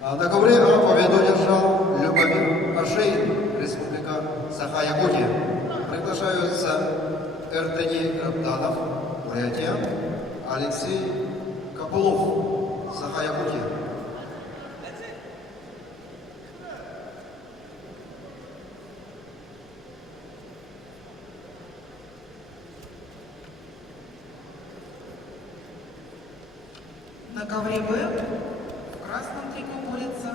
На ковре победу держал Любомир Ашеин, Республика Саха-Якутия. Приглашаются Эртени Рабданов, Бурятия, Алексей Копылов, Саха-Якутия. На ковре Б в красном трико борется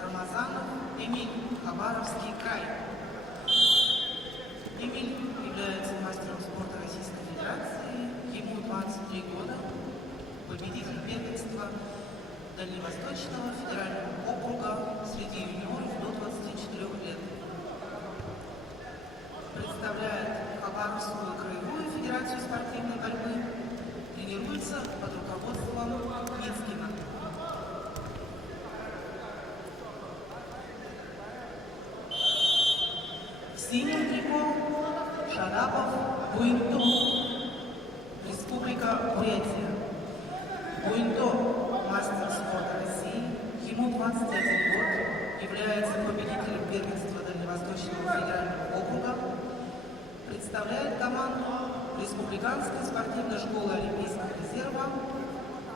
Рамазанов Эмиль, Хабаровский край. Эмиль является мастером спорта Российской Федерации, ему 23 года, победитель первенства Дальневосточного федерального округа среди юниоров до 24 лет. Представляет Хабаровскую краевую федерацию спортивной борьбы, тренируется под руководством Ницкина. В синем трико Шарапов Буинто, Республика Бурятия. Буинто – мастер спорта России, ему 21 год, является победителем первенства Дальневосточного федерального округа, представляет команду Республиканской спортивной школы Олимпийского резерва,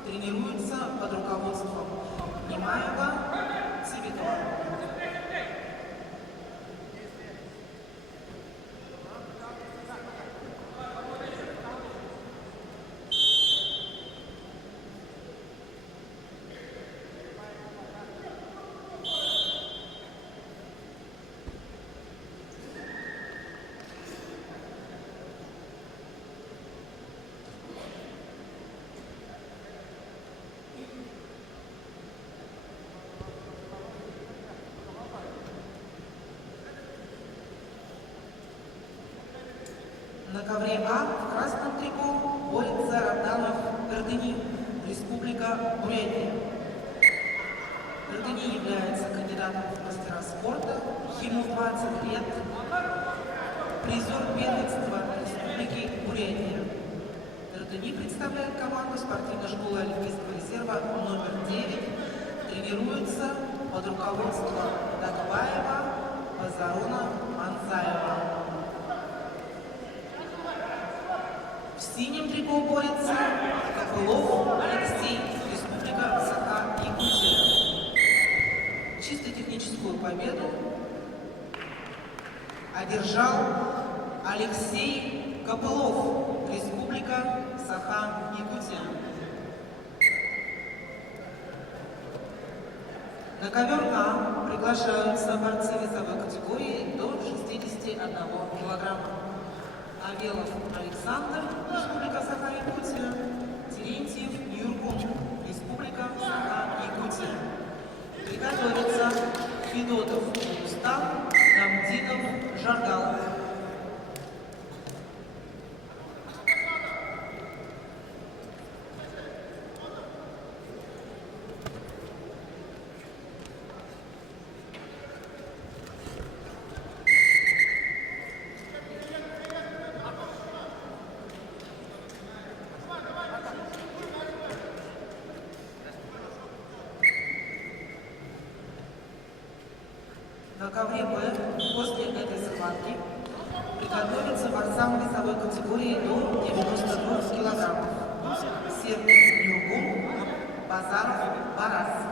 тренируется под руководством Немаева, Цветова. На ковре А в красном трико борется Рабданов Эрдени, Республика Бурятия. Эрдени является кандидатом в мастера спорта, ему 20 лет, призер первенства Республики Бурятия. Эрдени представляет команду спортивной школы Олимпийского резерва номер 9, тренируется под руководством Дагбаева, Базарона, Манзаева. В синем трико борется Копылов Алексей, Республика Саха-Якутия. Чисто техническую победу одержал Алексей Копылов, Республика Саха-Якутия. На ковер А приглашаются борцы весовой категории до 61 килограмма. Авелов Александр, Республика Саха-Якутия, Терентьев Юркун, Республика Саха-Якутия. Приготовится Федотов Рустам, Гамдинов Жаргал. На ковре Б после этой схватки приготовиться борцам весовой категории до 92 килограммов. Сербин Нюргун, Базаров Барас.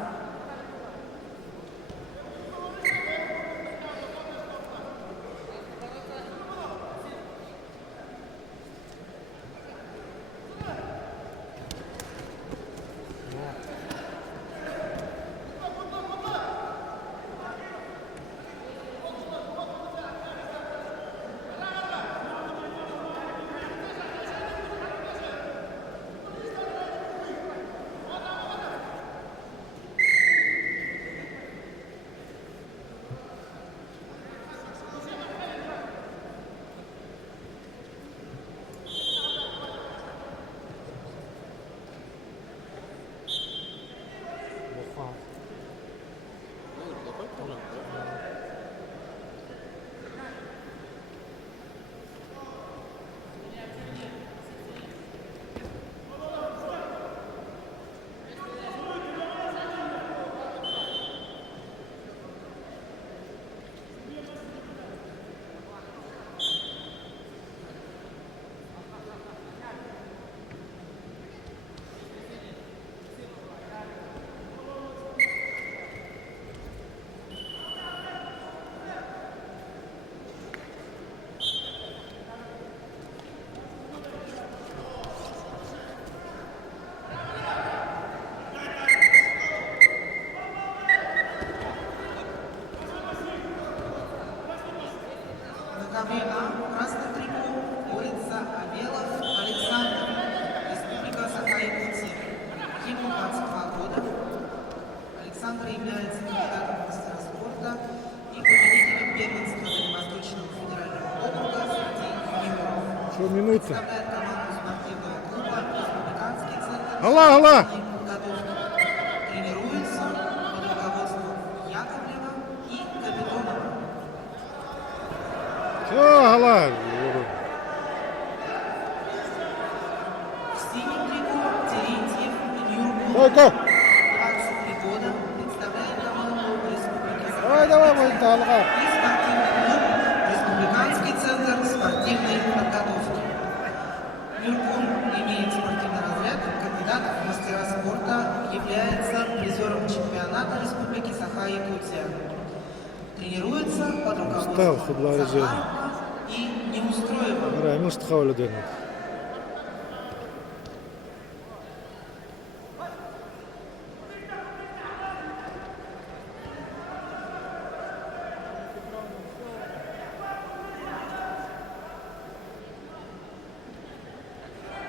На ковре А красный трико борется Абелов Александр, Республика Саха-Якутия. Ему 22 года. Александр является кандидатом в мастера спорта и победителем первенства Дальневосточного федерального округа среди юниоров. Что, минута? Представляет команду спортивного клуба «Республиканский центр Алла! подготовки». Тренируется под руководством Яковлева и Капитонова. Все, гала. В синем трико Терентьев Нюргун. Дай-ка. 23 года. Представляет команду Республики Давай, Саха-Якутия мой талга. и спортивный клуб Республиканский центр спортивной подготовки. Нюргун имеет спортивный разряд, кандидат в мастера спорта, является призером чемпионата Республики Саха-Якутия. Тренируется под Устал, футбол руководством резерв. Захарова и Неустроева. Ра, мишт хавлю денет.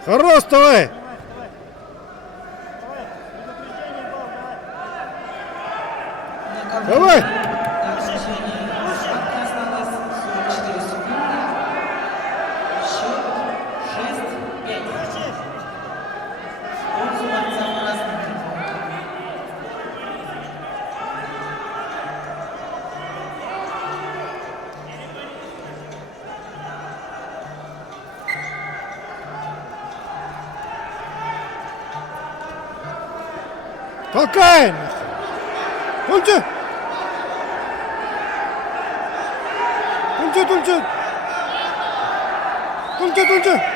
Хорош, давай! На ковре Давай! до окончания схватки осталось 44 секунды. Счет 6-5. В пользу борца в красном трико. Толкай! Тульчи! Тульчи! Тульчи!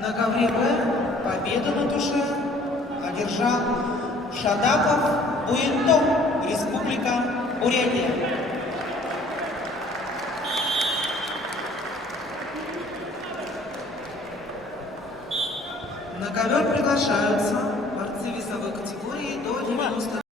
На ковре Б победу на душе одержал Шадапов Буенток, Республика Бурятия. На ковер приглашаются борцы весовой категории до 90